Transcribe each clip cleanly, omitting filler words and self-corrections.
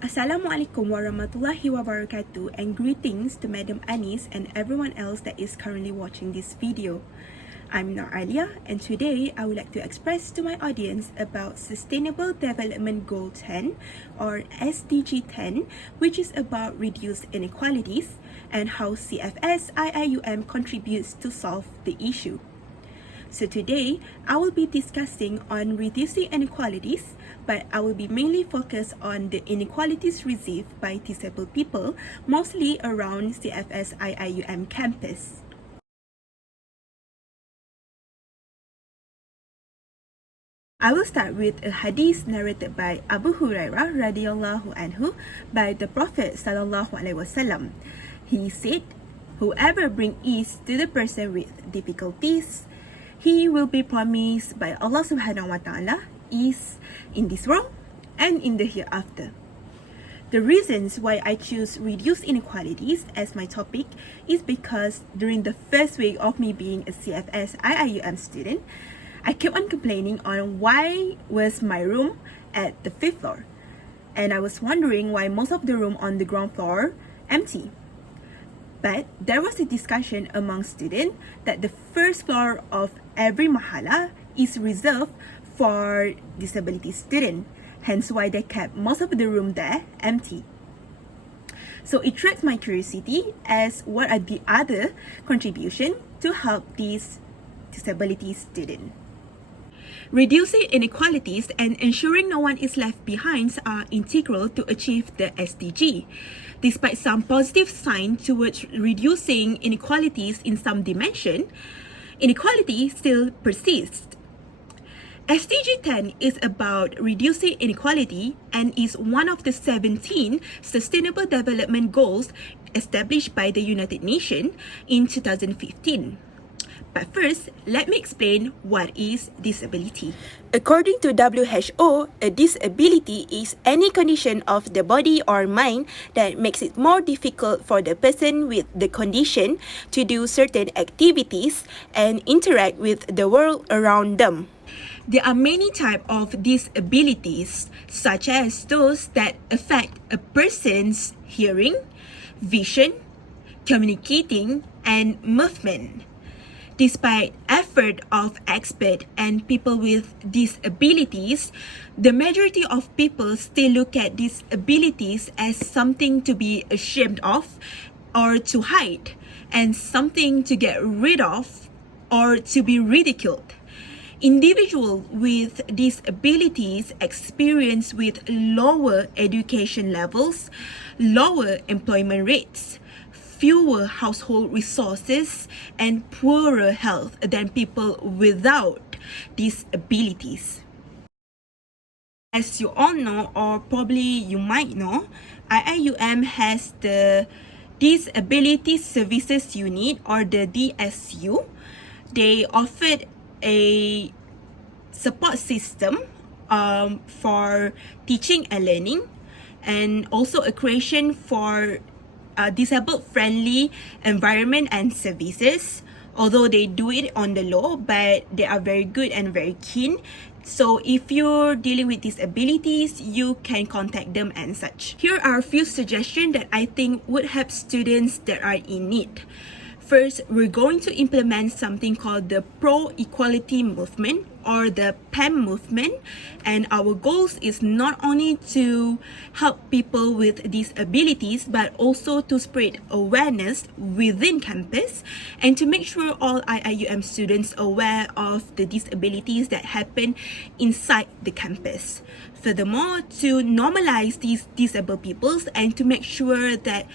Assalamualaikum warahmatullahi wabarakatuh, and greetings to Madam Anis and everyone else that is currently watching this video. I'm Nuraliyah, and today I would like to express to my audience about Sustainable Development Goal 10 or SDG 10, which is about reduced inequalities and how CFS IIUM contributes to solve the issue. So today, I will be discussing on reducing inequalities, but I will be mainly focused on the inequalities received by disabled people, mostly around CFS IIUM campus. I will start with a hadith narrated by Abu Hurairah radhiyallahu anhu by the Prophet sallallahu alaihi wasallam. He said, "Whoever brings ease to the person with difficulties, he will be promised by Allah subhanahu wa ta'ala ease in this world and in the hereafter." The reasons why I choose reduced inequalities as my topic is because during the first week of me being a CFS IIUM student, I kept on complaining on why was my room at the 5th floor, and I was wondering why most of the room on the ground floor empty. But there was a discussion among students that the first floor of every mahala is reserved for disability students, hence why they kept most of the room there empty. So it attracts my curiosity as what are the other contributions to help these disability students. Reducing inequalities and ensuring no one is left behind are integral to achieve the SDG. Despite some positive signs towards reducing inequalities in some dimension, inequality still persists. SDG 10 is about reducing inequality and is one of the 17 Sustainable Development Goals established by the United Nations in 2015. But first, let me explain what is disability. According to WHO, a disability is any condition of the body or mind that makes it more difficult for the person with the condition to do certain activities and interact with the world around them. There are many types of disabilities, such as those that affect a person's hearing, vision, communicating, and movement. Despite effort of experts and people with disabilities, the majority of people still look at disabilities as something to be ashamed of or to hide, and something to get rid of or to be ridiculed. Individuals with disabilities experience with lower education levels, lower employment rates, fewer household resources, and poorer health than people without disabilities. As you all know, or probably you might know, IIUM has the Disability Services Unit or the DSU. They offered a support system for teaching and learning, and also a creation for disabled-friendly environment and services. Although they do it on the low, but they are very good and very keen. So if you're dealing with disabilities, you can contact them and such. Here are a few suggestions that I think would help students that are in need. First, we're going to implement something called the Pro-Equality Movement or the PEM movement, and our goals is not only to help people with disabilities but also to spread awareness within campus and to make sure all IIUM students are aware of the disabilities that happen inside the campus. Furthermore, to normalize these disabled peoples and to make sure that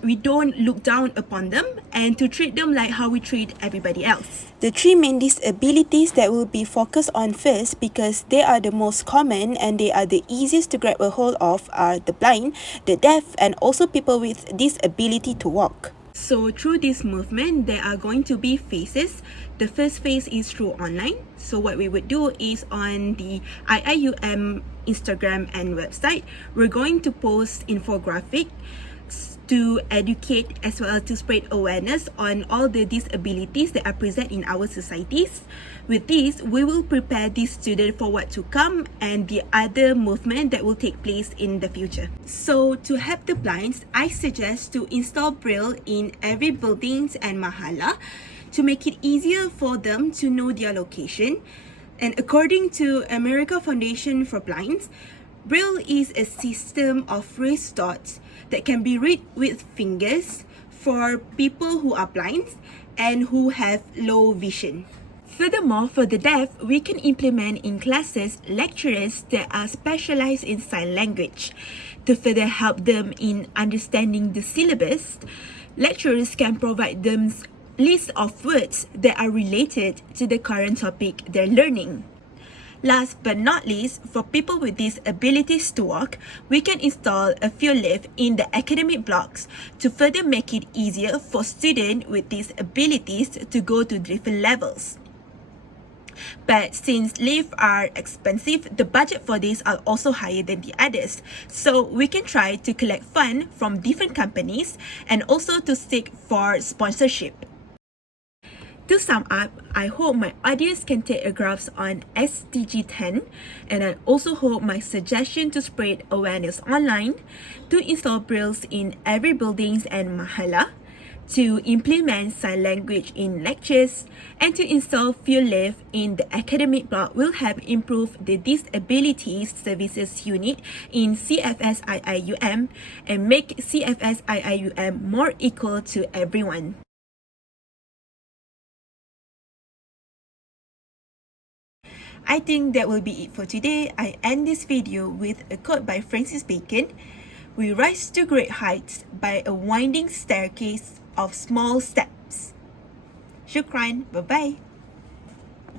we don't look down upon them and to treat them like how we treat everybody else. The three main disabilities that will be focused on first, because they are the most common and they are the easiest to grab a hold of, are the blind, the deaf, and also people with disability to walk. So through this movement, there are going to be phases. The first phase is through online. So what we would do is on the IIUM Instagram and website, we're going to post infographic to educate as well as to spread awareness on all the disabilities that are present in our societies. With this, we will prepare these students for what to come and the other movement that will take place in the future. So to help the blinds, I suggest to install Braille in every buildings and mahala to make it easier for them to know their location. And according to America Foundation for Blinds, Braille is a system of raised dots that can be read with fingers for people who are blind and who have low vision. Furthermore, for the deaf, we can implement in classes lecturers that are specialized in sign language. To further help them in understanding the syllabus, lecturers can provide them lists of words that are related to the current topic they're learning. Last but not least, for people with these abilities to walk, we can install a few lifts in the academic blocks to further make it easier for students with these abilities to go to different levels. But since lifts are expensive, the budget for these are also higher than the others. So we can try to collect funds from different companies and also to seek for sponsorship. To sum up, I hope my audience can take a grasp on SDG 10, and I also hope my suggestion to spread awareness online, to install Brailles in every buildings and mahala, to implement sign language in lectures, and to install field lift in the academic block will help improve the Disabilities Services Unit in CFS IIUM and make CFS IIUM more equal to everyone. I think that will be it for today. I end this video with a quote by Francis Bacon: "We rise to great heights by a winding staircase of small steps." Shukran, bye-bye.